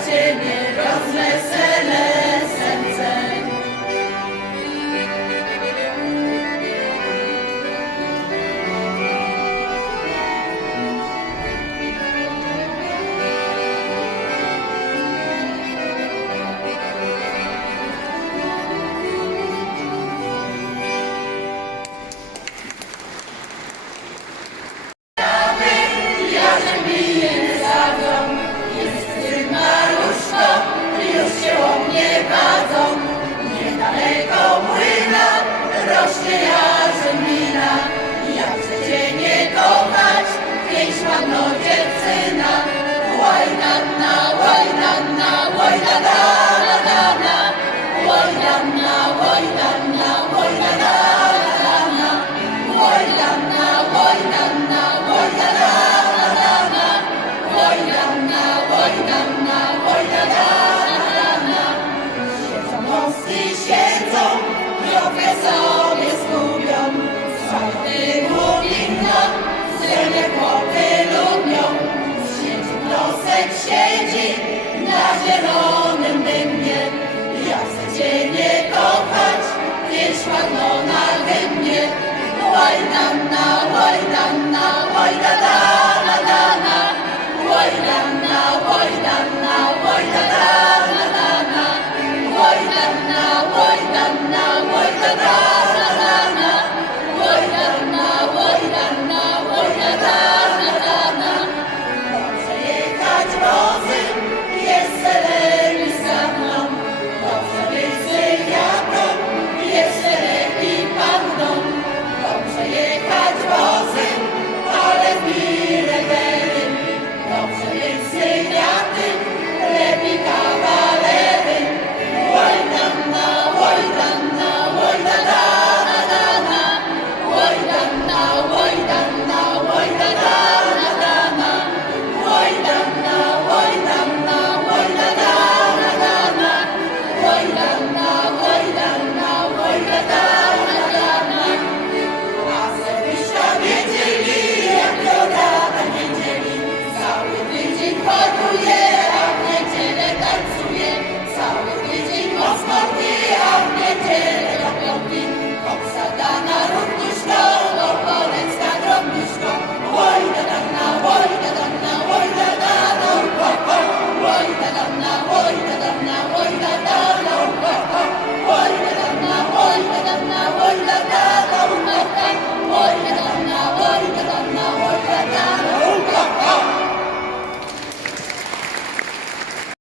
Ciebie. Bożny razem mina, jak chcę Cię nie kochać, pięć ładną dziewczyna. Łajnanna, łajnanna, łajnana, lanana, łajnanna, łajnanna, łajnana, lanana, łajnanna, łajnanna, łajnana, lanana, łajnanna, łajnanna, łajnana, lanana. Siedzą mosty, siedzą profesor. Siedzi na zielonym dymie. Ja chcę cię nie kochać, pięć padło na dymie. Łajdanna, łajdanna, łajdana, ladana. Łajdanna, łajdanna,